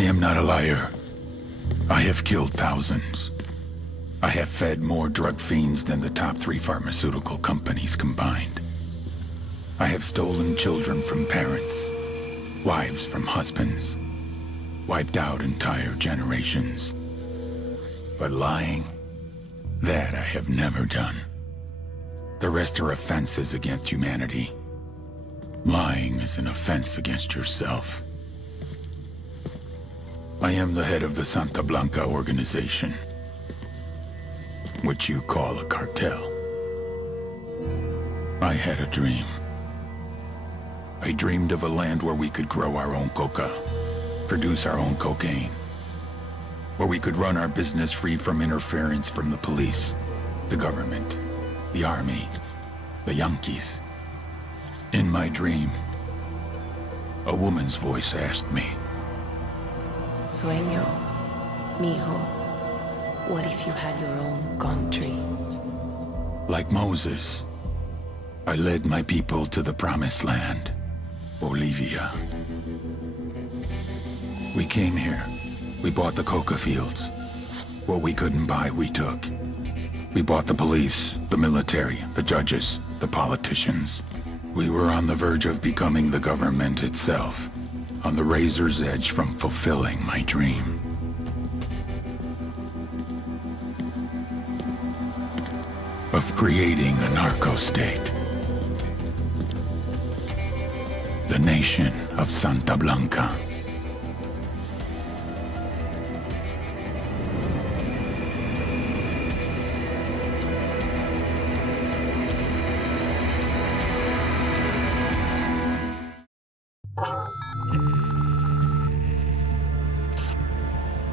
I am not a liar. I have killed thousands. I have fed more drug fiends than the top 3 pharmaceutical companies combined. I have stolen children from parents, wives from husbands, wiped out entire generations. But lying, that I have never done. The rest are offenses against humanity. Lying is an offense against yourself. I am the head of the Santa Blanca organization, which you call a cartel. I had a dream. I dreamed of a land where we could grow our own coca, produce our own cocaine, where we could run our business free from interference from the police, the government, the army, the Yankees. In my dream, a woman's voice asked me, Sueño, mijo, what if you had your own country? like Moses, I led my people to the promised land, Bolivia. We came here. We bought the coca fields. What we couldn't buy, we took. We bought the police, the military, the judges, the politicians. We were on the verge of becoming the government itself, on the razor's edge from fulfilling my dream. Of creating a narco-state. The nation of Santa Blanca.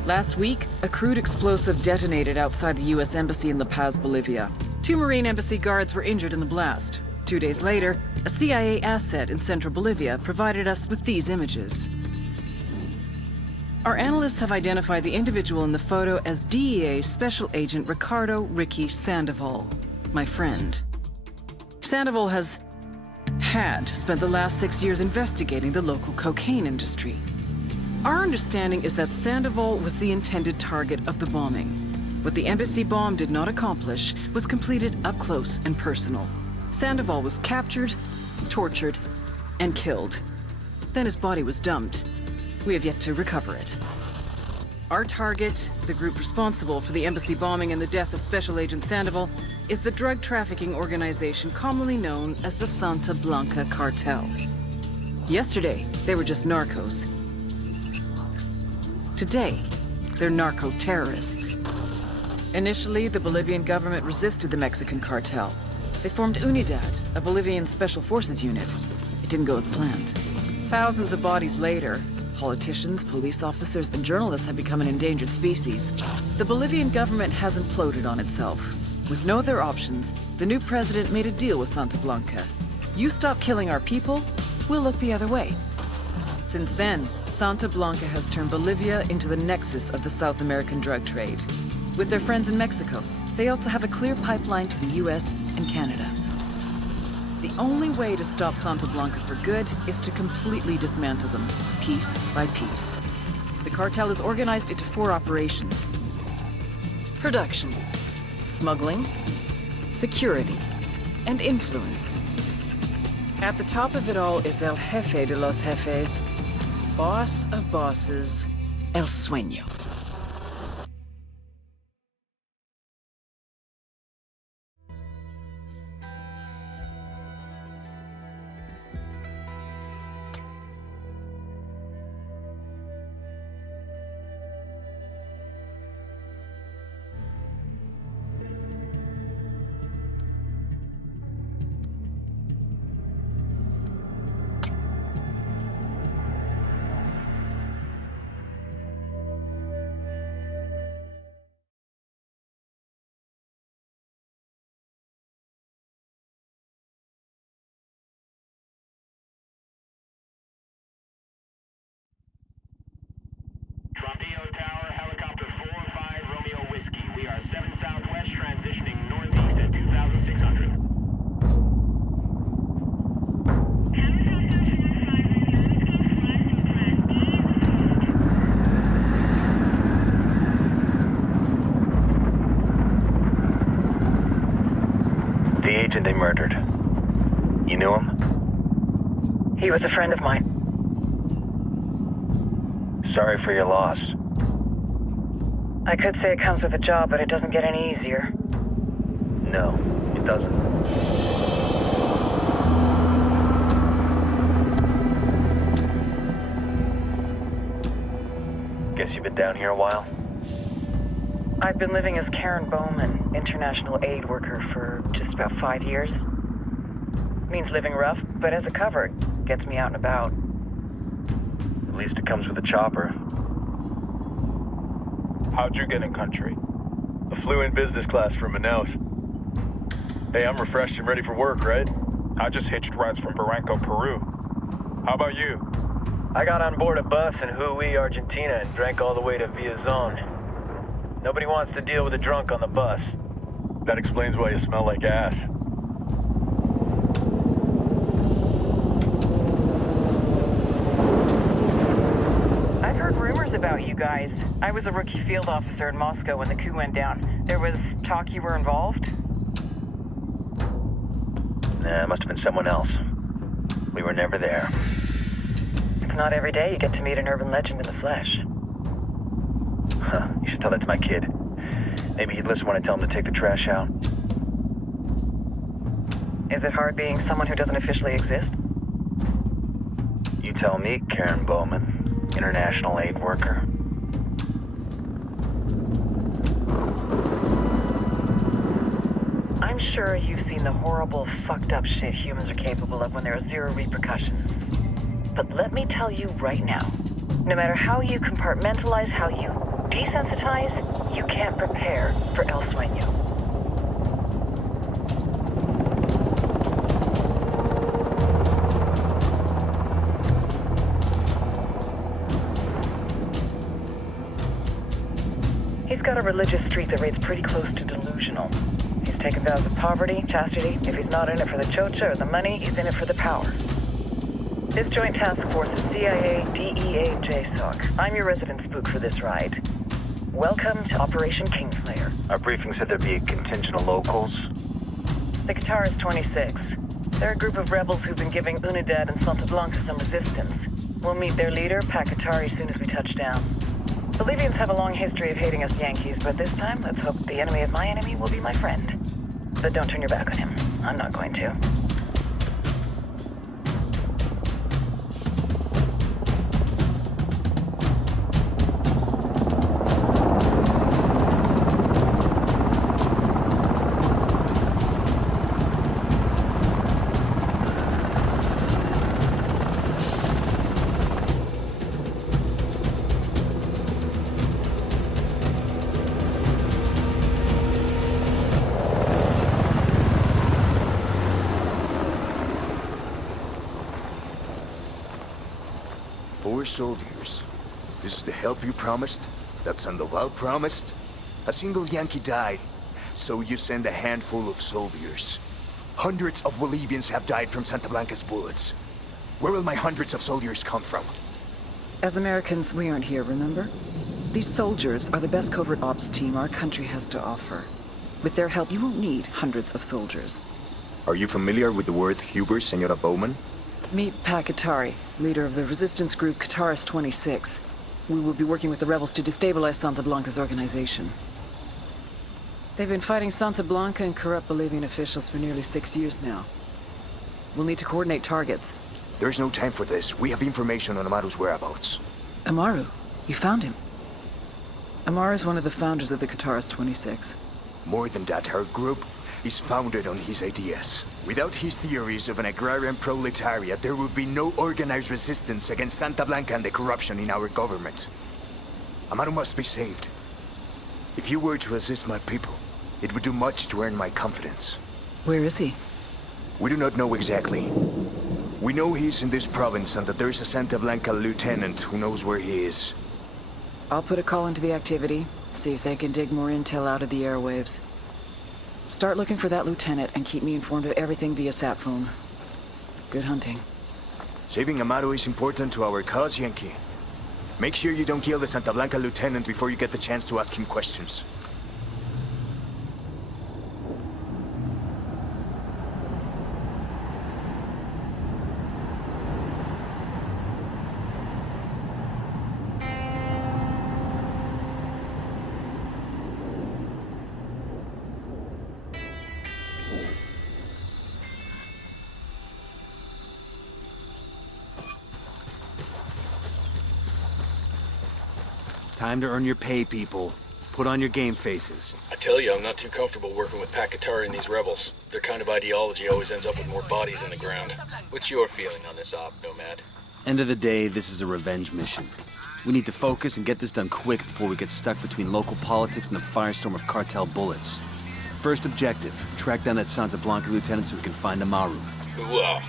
Last week, a crude explosive detonated outside the U.S. Embassy in La Paz, Bolivia. 2 Marine Embassy guards were injured in the blast. 2 days later, a CIA asset in central Bolivia provided us with these images. Our analysts have identified the individual in the photo as DEA Special Agent Ricardo Ricky Sandoval, my friend. Sandoval had spent the last 6 years investigating the local cocaine industry. Our understanding is that Sandoval was the intended target of the bombing. What the embassy bomb did not accomplish was completed up close and personal. Sandoval was captured, tortured, and killed. Then his body was dumped. We have yet to recover it. Our target, the group responsible for the embassy bombing and the death of Special Agent Sandoval, is the drug trafficking organization commonly known as the Santa Blanca Cartel. Yesterday, they were just narcos. Today, they're narco-terrorists. Initially, the Bolivian government resisted the Mexican cartel. They formed UNIDAD, a Bolivian special forces unit. It didn't go as planned. Thousands of bodies later, politicians, police officers, and journalists have become an endangered species. The Bolivian government has imploded on itself. With no other options, the new president made a deal with Santa Blanca. You stop killing our people, we'll look the other way. Since then, Santa Blanca has turned Bolivia into the nexus of the South American drug trade. With their friends in Mexico, they also have a clear pipeline to the US and Canada. The only way to stop Santa Blanca for good is to completely dismantle them, piece by piece. The cartel is organized into 4 operations: production, smuggling, security, and influence. At the top of it all is El Jefe de los Jefes, boss of bosses, El Sueño. agent they murdered. You knew him? He was a friend of mine. Sorry for your loss. I could say it comes with a job, but it doesn't get any easier. No, it doesn't. Guess you've been down here a while? I've been living as Karen Bowman, international aid worker, for just about 5 years. Means living rough, but as a cover, gets me out and about. At least it comes with a chopper. How'd you get in country? I flew in business class from Manaus. Hey, I'm refreshed and ready for work, right? I just hitched rides from Barranco, Peru. How about you? I got on board a bus in Jujuy, Argentina, and drank all the way to Villazon. Nobody wants to deal with a drunk on the bus. That explains why you smell like ass. I've heard rumors about you guys. I was a rookie field officer in Moscow when the coup went down. There was talk you were involved? Nah, it must have been someone else. We were never there. It's not every day you get to meet an urban legend in the flesh. Huh, you should tell that to my kid. Maybe he'd listen when I tell him to take the trash out. Is it hard being someone who doesn't officially exist? You tell me, Karen Bowman, international aid worker. I'm sure you've seen the horrible, fucked up shit humans are capable of when there are zero repercussions. But let me tell you right now, no matter how you compartmentalize, how you desensitize, you can't prepare for El Sueño. He's got a religious streak that rates pretty close to delusional. He's taken vows of poverty, chastity. If he's not in it for the chocha or the money, he's in it for the power. This joint task force is CIA, DEA, and JSOC. I'm your resident spook for this ride. Welcome to Operation Kingslayer. Our briefing said there'd be a contingent of locals. The Guitarist 26. They're a group of rebels who've been giving Unidad and Santa Blanca some resistance. We'll meet their leader, Pakatari, soon as we touch down. Bolivians have a long history of hating us Yankees, but this time, let's hope the enemy of my enemy will be my friend. But don't turn your back on him. I'm not going to. Soldiers. This is the help you promised? That Sandoval promised? A single Yankee died, so you send a handful of soldiers. Hundreds of Bolivians have died from Santa Blanca's bullets. Where will my hundreds of soldiers come from? As Americans, we aren't here, remember? These soldiers are the best covert ops team our country has to offer. With their help, you won't need hundreds of soldiers. Are you familiar with the word Huber, Senora Bowman? Meet Pakatari, leader of the resistance group Guitarist 26. We will be working with the rebels to destabilize Santa Blanca's organization. They've been fighting Santa Blanca and corrupt Bolivian officials for nearly 6 years now. We'll need to coordinate targets. There's no time for this. We have information on Amaru's whereabouts. Amaru? You found him? Amaru is one of the founders of the Guitarist 26. More than that, her group is founded on his ideas. Without his theories of an agrarian proletariat, there would be no organized resistance against Santa Blanca and the corruption in our government. Amaru must be saved. If you were to assist my people, it would do much to earn my confidence. Where is he? We do not know exactly. We know he's in this province and that there's a Santa Blanca lieutenant who knows where he is. I'll put a call into the activity, see if they can dig more intel out of the airwaves. Start looking for that lieutenant and keep me informed of everything via sat phone. Good hunting. Saving Amaru is important to our cause, Yankee. Make sure you don't kill the Santa Blanca lieutenant before you get the chance to ask him questions. Time to earn your pay, people. Put on your game faces. I tell you, I'm not too comfortable working with Pakatari and these rebels. Their kind of ideology always ends up with more bodies in the ground. What's your feeling on this op, Nomad? End of the day, this is a revenge mission. We need to focus and get this done quick before we get stuck between local politics and the firestorm of cartel bullets. First objective, track down that Santa Blanca lieutenant so we can find Amaru. Ooh-ah.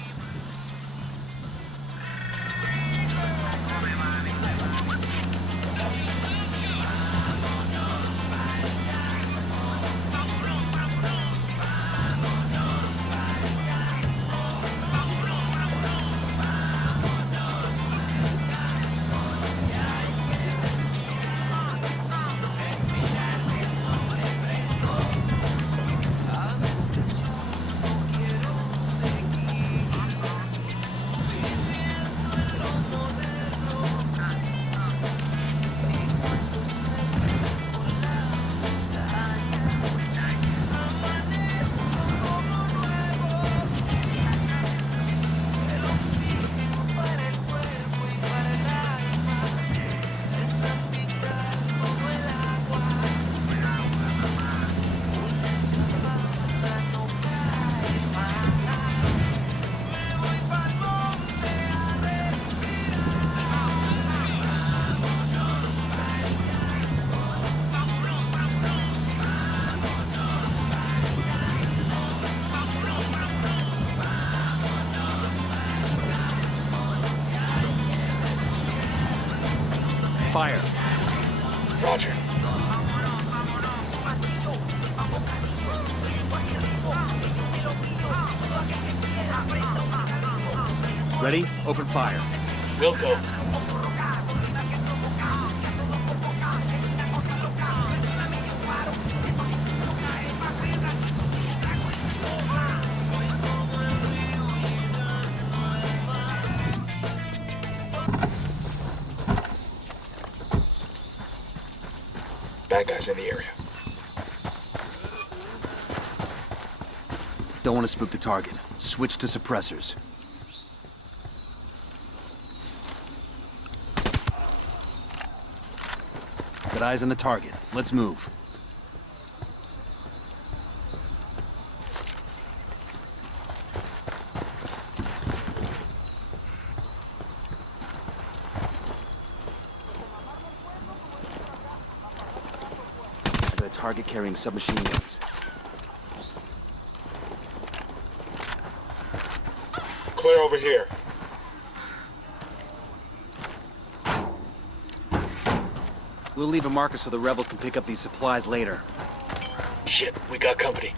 Fire. Roger. Ready? Open fire. We'll go. Bad guys in the area. Don't want to spook the target. Switch to suppressors. Got eyes on the target. Let's move. I got a target carrying submachine guns. Clear over here. We'll leave a marker so the rebels can pick up these supplies later. Shit, we got company.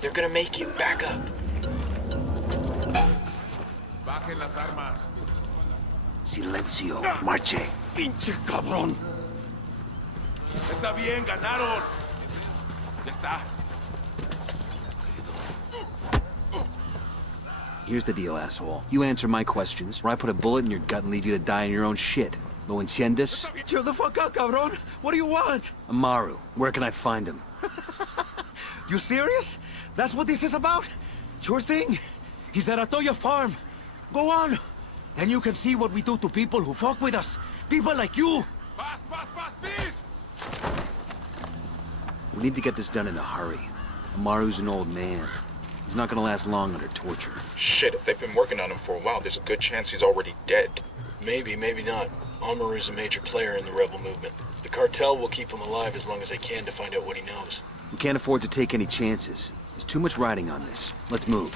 They're gonna make you back up. Bajen las armas. Silencio. Marche. Pinche cabrón. Está bien, ganaron. Ya está. Here's the deal, asshole. You answer my questions, or I put a bullet in your gut and leave you to die in your own shit. ¿Lo entiendes? Chill the fuck out, cabrón. What do you want? Amaru, where can I find him? You serious? That's what this is about? Sure thing. He's at Atoya farm. Go on. Then you can see what we do to people who fuck with us. People like you. Please. We need to get this done in a hurry. Amaru's an old man. He's not gonna last long under torture. Shit, if they've been working on him for a while, there's a good chance he's already dead. Maybe, maybe not. Amaru's a major player in the rebel movement. The cartel will keep him alive as long as they can to find out what he knows. We can't afford to take any chances. There's too much riding on this. Let's move.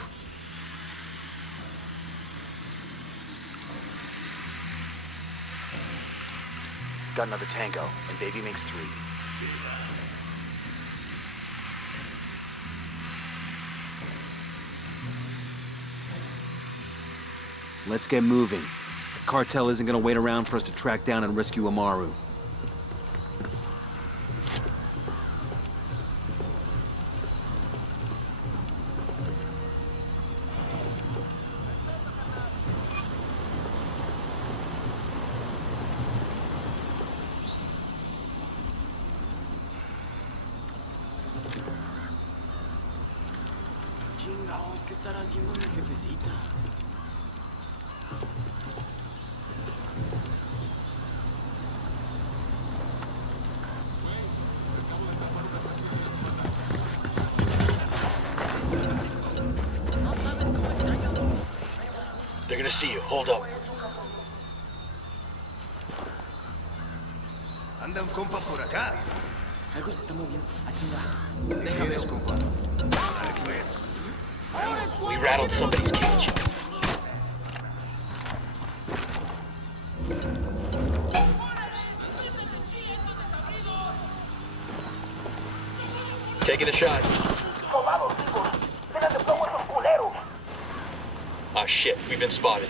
Got another tango, and baby makes 3. Let's get moving. The cartel isn't gonna wait around for us to track down and rescue Amaru. ¿Qué estará haciendo mi jefecita? They're gonna see you. Hold up. Anda un compa por acá. Algo se está moviendo. A chingar. Déjame ver, compa. We rattled somebody's cage. Taking a shot. Ah, shit. We've been spotted.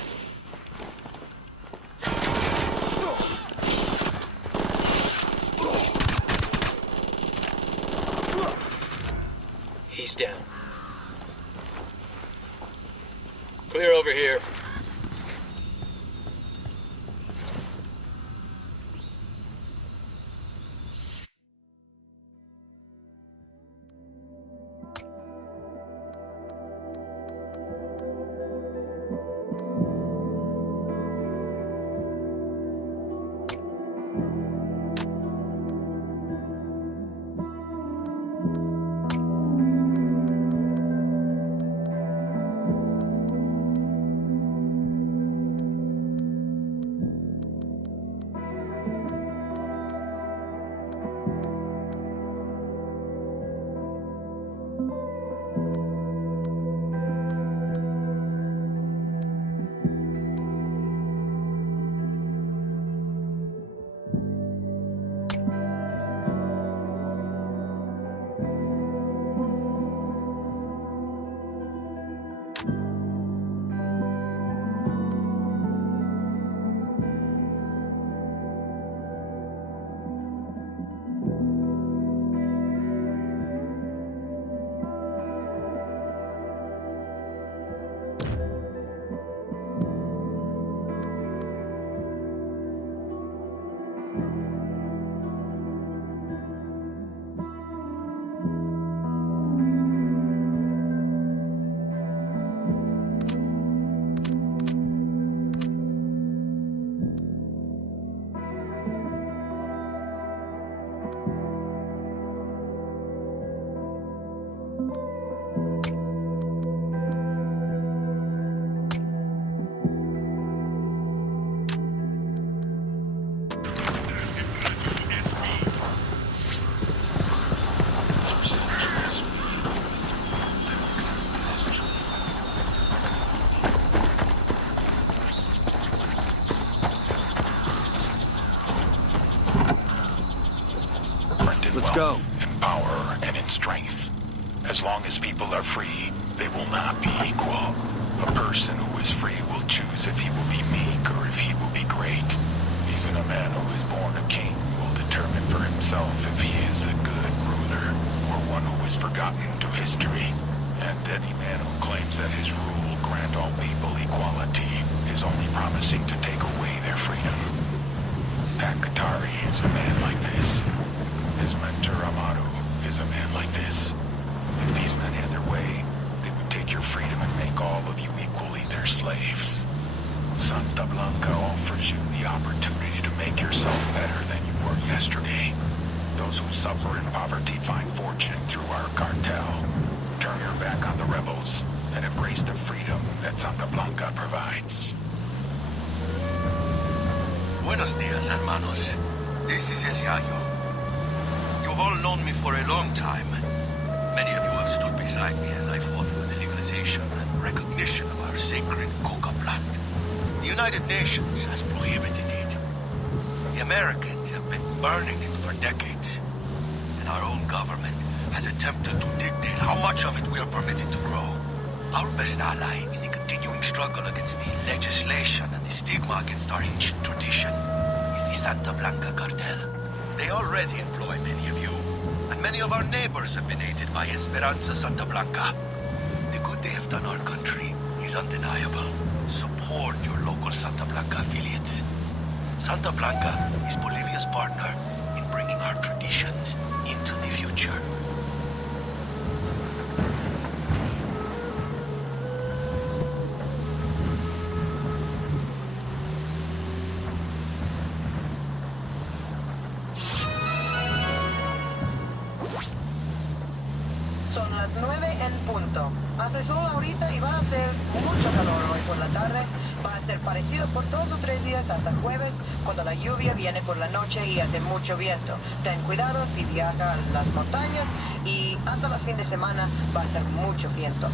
He's down. Clear over here. Let's go. In power and in strength. As long as people are free, they will not be equal. A person who is free will choose if he will be meek or if he will be great. Even a man who is born a king will determine for himself if he is a good ruler or one who is forgotten to history. And any man who claims that his rule will grant all people equality is only promising to take away their freedom. Pakatari is a man like this. His mentor Amaru is a man like this. If these men had their way, they would take your freedom and make all of you equally their slaves. Santa Blanca offers you the opportunity to make yourself better than you were yesterday. Those who suffer in poverty find fortune through our cartel. Turn your back on the rebels and embrace the freedom that Santa Blanca provides. Buenos dias, hermanos. This is El Yayo. You've all known me for a long time. Many of you have stood beside me as I fought for the legalization and recognition of our sacred coca plant. The United Nations has prohibited it. The Americans have been burning it for decades. And our own government has attempted to dictate how much of it we are permitted to grow. Our best ally in the continuing struggle against the legislation and the stigma against our ancient tradition is the Santa Blanca Cartel. They already employ many of you, and many of our neighbors have been aided by Esperanza Santa Blanca. The good they have done our country is undeniable. Support your local Santa Blanca affiliates. Santa Blanca is Bolivia's partner in bringing our traditions into the future. Son las 9 en punto. Hace sol ahorita y va a ser mucho calor hoy por la tarde. Va a ser parecido por 2 o 3 días hasta jueves, cuando la lluvia viene por la noche y hace mucho viento. Ten cuidado si viaja a las montañas y hasta el fin de semana va a ser mucho viento.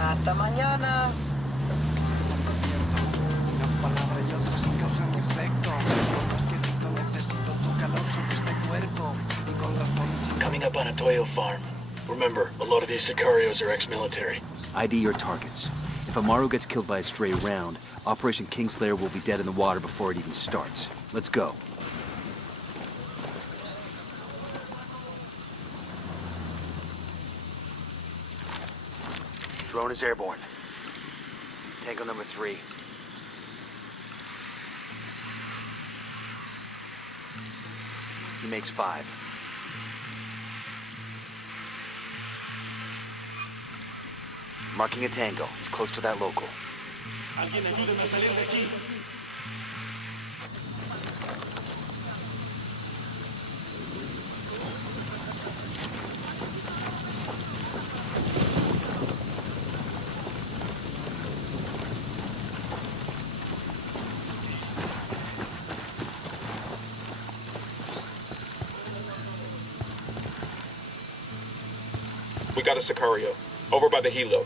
Hasta mañana. Una palabra y otra sin causa ni efecto. Por más que grito necesito tu calor sobre este cuerpo. Y con razón sin... Coming up on a Toyo farm. Remember, a lot of these sicarios are ex-military. ID your targets. If Amaru gets killed by a stray round, Operation Kingslayer will be dead in the water before it even starts. Let's go. Drone is airborne. Tango number 3. He makes 5. Marking a tango. He's close to that local. Alguien ayúdeme a salir de aquí. We got a Sicario. Over by the helo.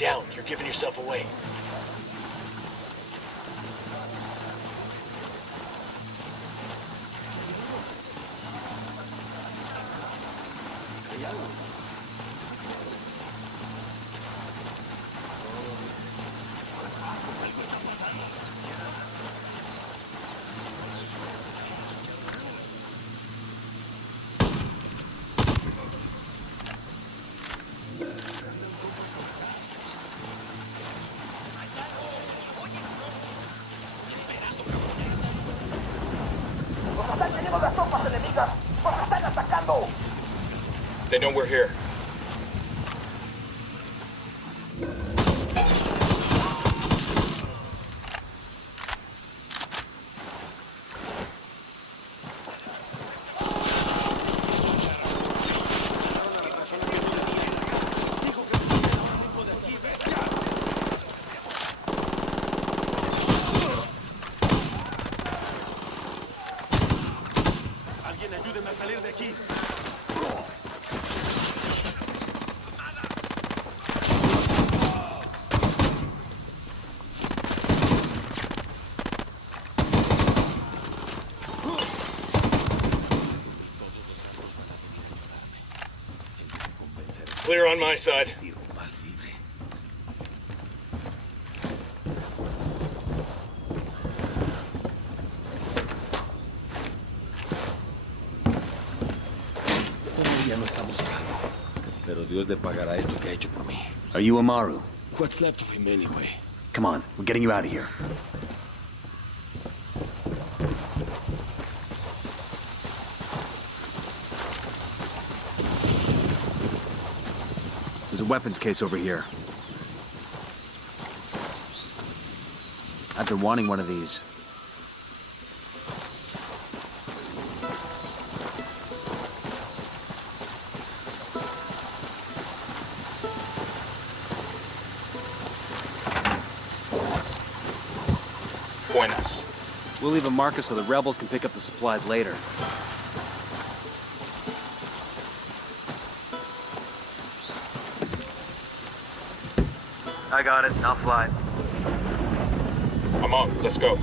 Down, you're giving yourself away. They know we're here. Alguien ayúdeme a salir de aquí. Clear on my side. ya no estamos a salvo. Pero Dios le pagará esto que ha hecho por mí. Are you Amaru? What's left of him anyway? Come on, we're getting you out of here. There's a weapons case over here. I've been wanting one of these. Buenas. We'll leave a marker so the rebels can pick up the supplies later. I got it. I'll fly. I'm on. Let's go.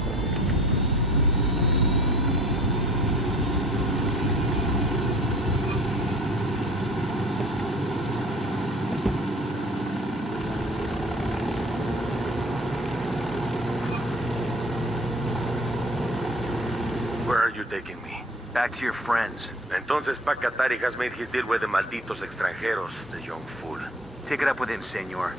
Where are you taking me? Back to your friends. Entonces Pacatari has made his deal with the malditos extranjeros, the young fool. Take it up with him, senor.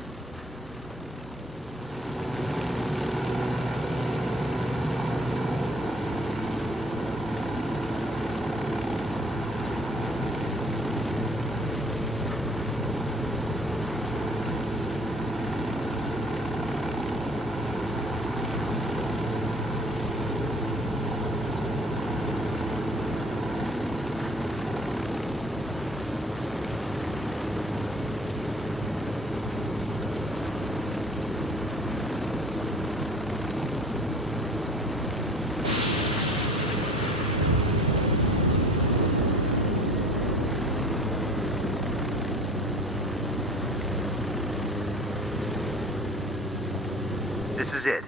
This is it.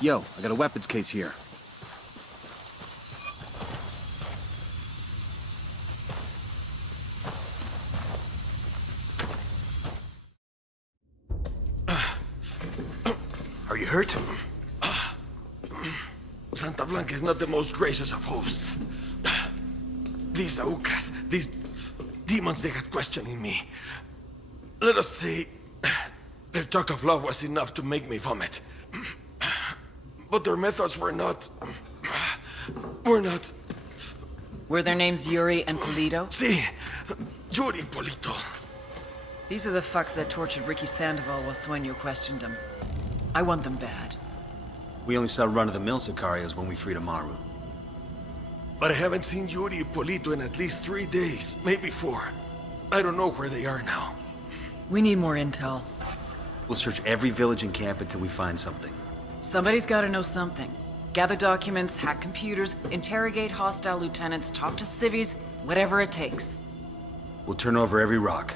Yo, I got a weapons case here. Are you hurt? Santa Blanca is not the most gracious of hosts. These Aucas, these demons they had questioning me. Let us say, their talk of love was enough to make me vomit. But their methods were not... Were their names Yuri and Polito? Si, Yuri Polito. These are the fucks that tortured Ricky Sandoval while Sueño questioned him. I want them bad. We only saw run-of-the-mill Sicarios when we freed Amaru. But I haven't seen Yuri and Polito in at least 3 days, maybe 4. I don't know where they are now. We need more intel. We'll search every village and camp until we find something. Somebody's gotta know something. Gather documents, hack computers, interrogate hostile lieutenants, talk to civvies, whatever it takes. We'll turn over every rock.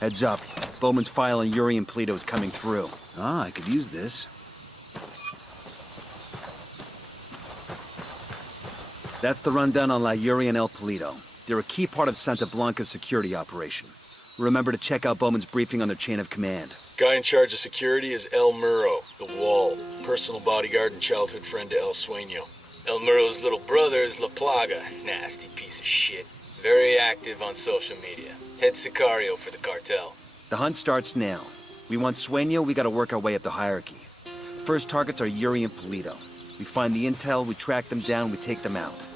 Heads up. Bowman's file on Yuri and Polito is coming through. Ah, I could use this. That's the rundown on La Yuri and El Polito. They're a key part of Santa Blanca's security operation. Remember to check out Bowman's briefing on their chain of command. Guy in charge of security is El Muro, the Wall, personal bodyguard and childhood friend to El Sueño. El Muro's little brother is La Plaga, nasty piece of shit. Very active on social media. Head Sicario for the cartel. The hunt starts now. We want Sueño, we gotta work our way up the hierarchy. First targets are Yuri and Polito. We find the intel, we track them down, we take them out.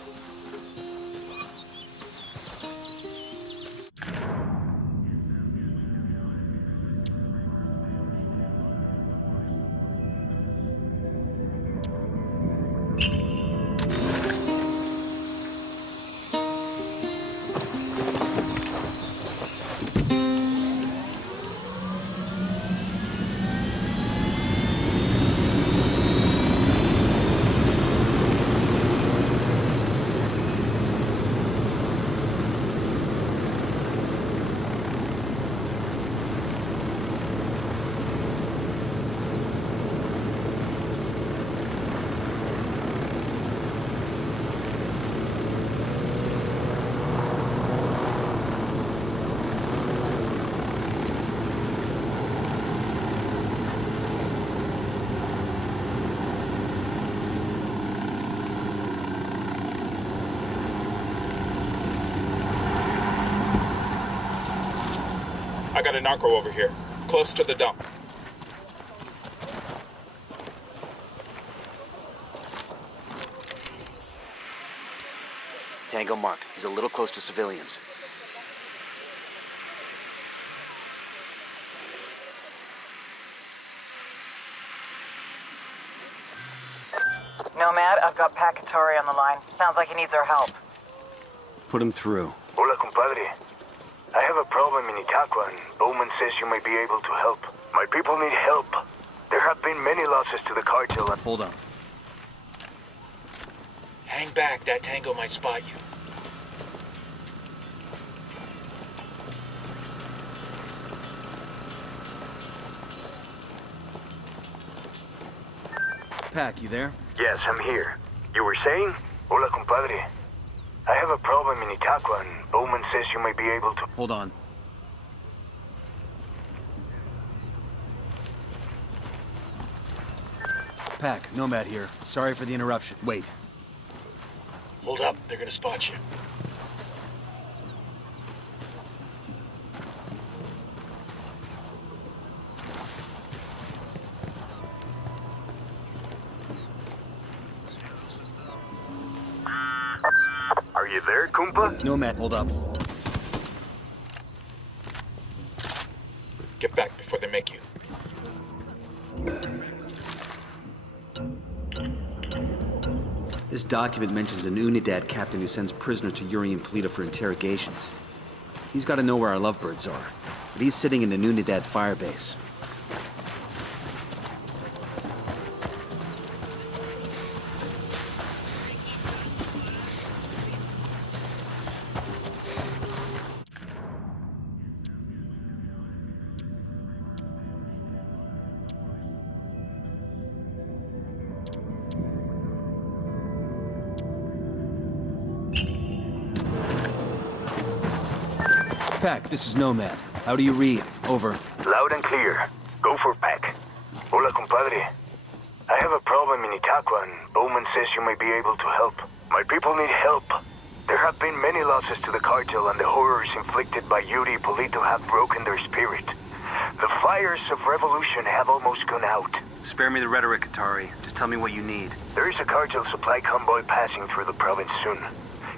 I got a narco over here, close to the dump. Tango marked. He's a little close to civilians. Nomad, I've got Pacatari on the line. Sounds like he needs our help. Put him through. Hola, compadre. I have a problem in Itaqua, and Bowman says you may be able to help. My people need help. There have been many losses to the cartel. Hold on. Hang back, that tango might spot you. Pac, you there? Yes, I'm here. You were saying? Hola, compadre. I have a problem in Itaqua, and Bowman says you may be able to... Hold on. Pac, Nomad here. Sorry for the interruption. Wait. Hold up, they're gonna spot you. Are you there, compa? Nomad, hold up. Get back before they make you. This document mentions an Unidad captain who sends prisoners to Yuri and Polito for interrogations. He's got to know where our lovebirds are. But he's sitting in an Unidad firebase. Pac, this is Nomad. How do you read? Over. Loud and clear. Go for Pac. Hola, compadre. I have a problem in Itaqua, and Bowman says you may be able to help. My people need help. There have been many losses to the cartel, and the horrors inflicted by Yuri Polito have broken their spirit. The fires of revolution have almost gone out. Spare me the rhetoric, Atari. Just tell me what you need. There is a cartel supply convoy passing through the province soon.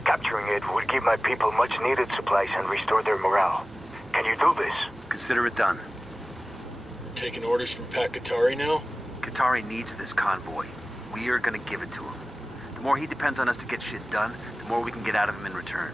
Capturing it would give my people much-needed supplies and restore their morale. Can you do this? Consider it done. Taking orders from Pacatari now? Katari needs this convoy. We are gonna give it to him. The more he depends on us to get shit done, the more we can get out of him in return.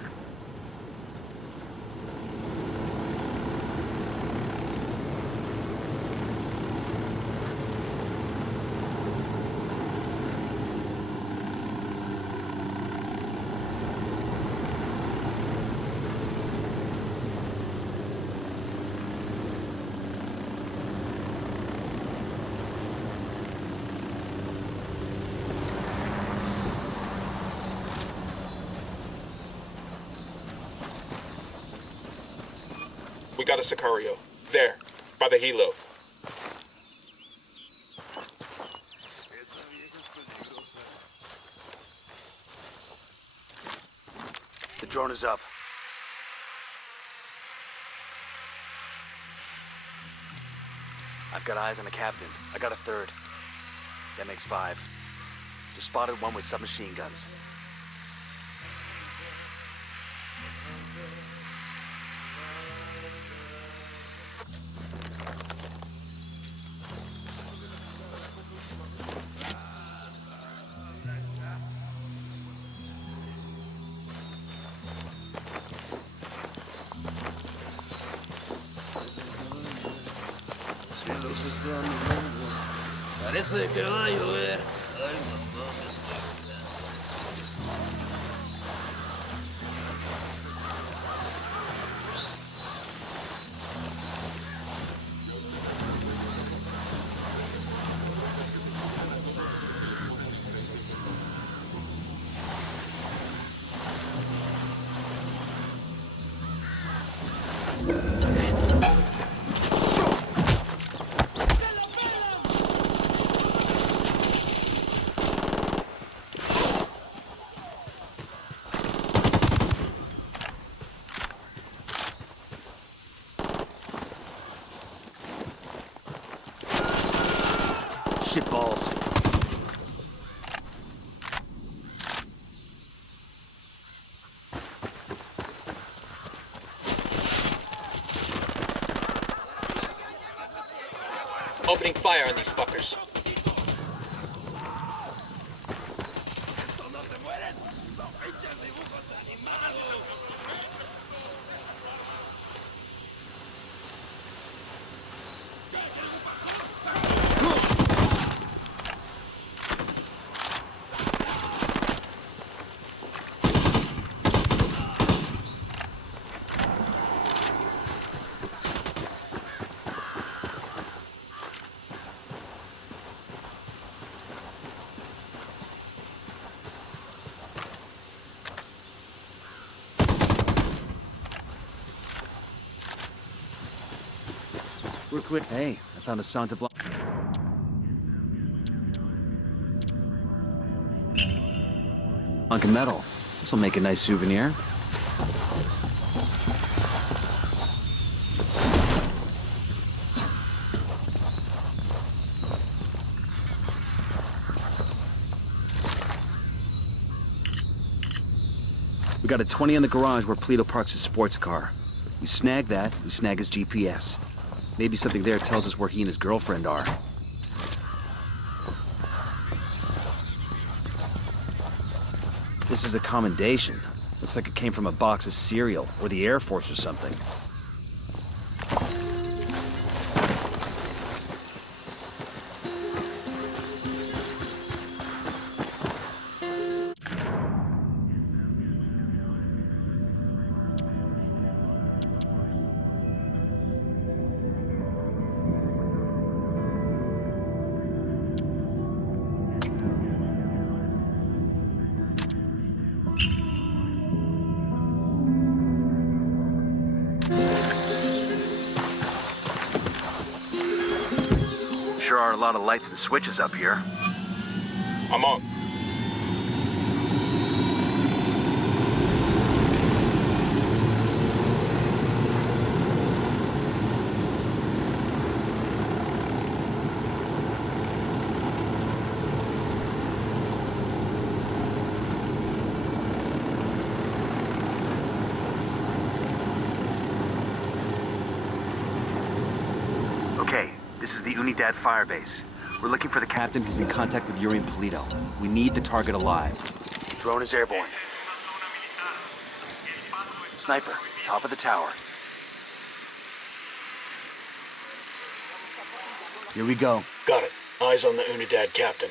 We got a Sicario. There, by the helo. The drone is up. I've got eyes on a captain. I got a third. That makes 5. Just spotted one with submachine guns. Parece que va a llover. Ay, mamá, me estoy cuidando. opening fire on these fuckers. We're quit. Hey, I found a Santa Blanca medal. This'll make a nice souvenir. We got a 20 in the garage where Polito parks his sports car. We snag that, we snag his GPS. Maybe something there tells us where he and his girlfriend are. This is a commendation. Looks like it came from a box of cereal, or the Air Force or something. Sure are a lot of lights and switches up here. I'm on. Okay, this is the Unidad Firebase. We're looking for the Captain who's in contact with Yuri and Polito. We need the target alive. Drone is airborne. Sniper, top of the tower. Here we go. Got it. Eyes on the Unidad captain.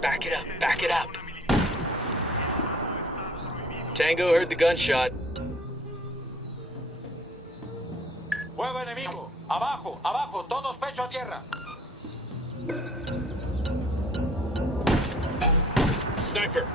Back it up, back it up. Tango heard the gunshot. Fuego enemigo. Abajo, abajo, todos pecho a tierra. Sniper.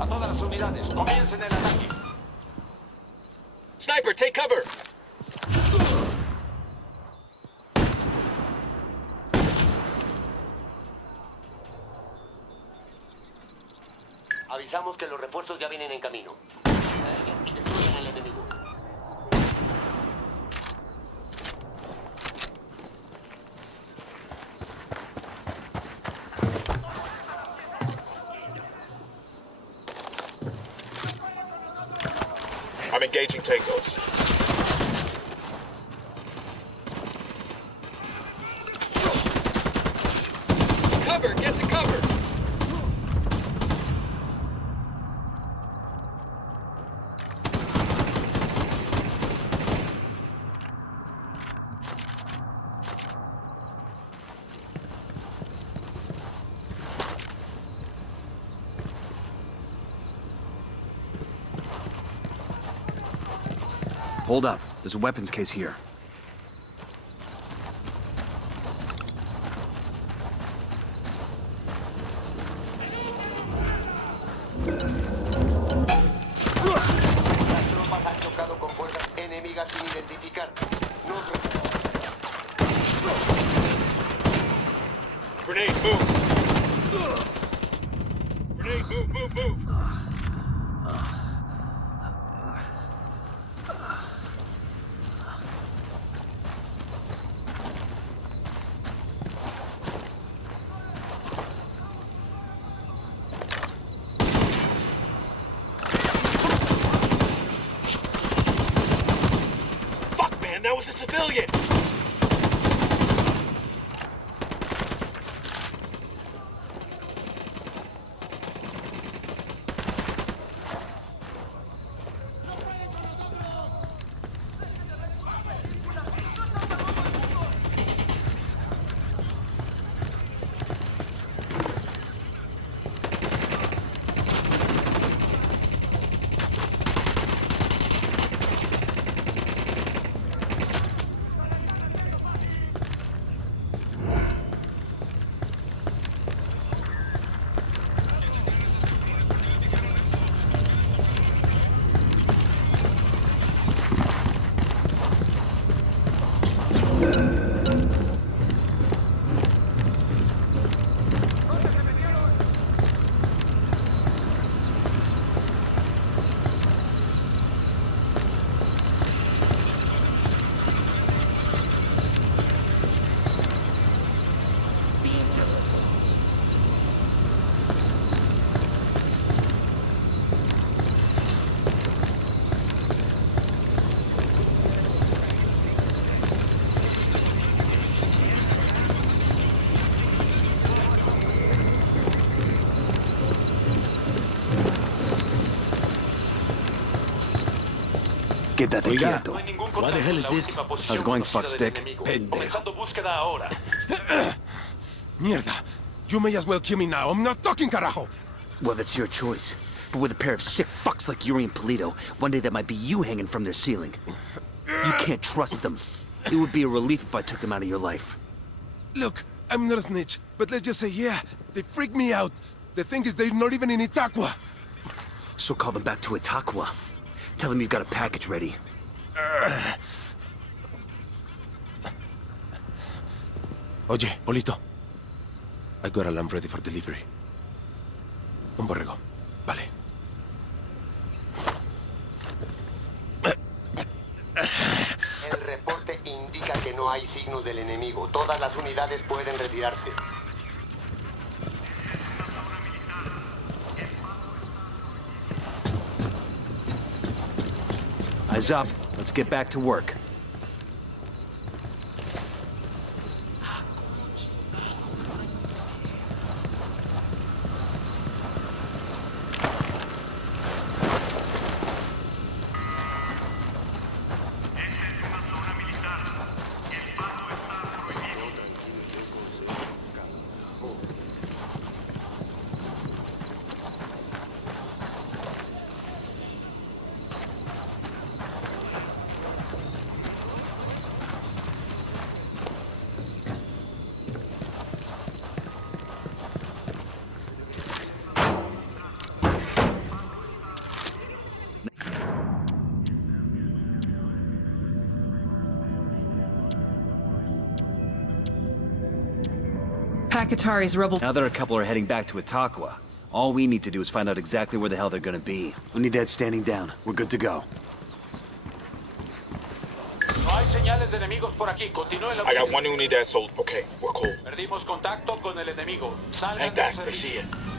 A todas las unidades, comiencen el ataque. Sniper, take cover. avisamos que los refuerzos ya vienen en camino. Destruyan al enemigo. I'm engaging tangos. Cover! Get to cover! Hold up. There's a weapons case here. Las tropas han chocado con fuerzas enemigas sin identificar. Grenade, move! Grenade, move! Fuck, man, that was a civilian! Quédate quieto. What the hell is this? How's it going, fuckstick? Comenzando búsqueda ahora. Mierda. You may as well kill me now. I'm not talking, carajo. Well, that's your choice. But with a pair of sick fucks like Yuri and Polito, one day that might be you hanging from their ceiling. You can't trust them. It would be a relief if I took them out of your life. Look, I'm not a snitch, but let's just say, yeah, they freak me out. The thing is, they're not even in Itaqua. So call them back to Itaqua. Tell them you've got a package ready. Oye, Polito. I got a lamb ready for delivery. Un borrego. Vale. El reporte indica que no hay signos del enemigo. Todas las unidades pueden retirarse. Eyes up. Let's get back to work. Pakatari's rebel... Now that a couple are heading back to Itaqua, All we need to do is find out exactly where the hell they're gonna be. Unidad standing down. We're good to go. No hay señales de enemigos por aquí. Continúen la I got one unidad sold. Okay, we're cool. Perdimos contacto con el enemigo. Salgan Hang del back, I see servicio. ya.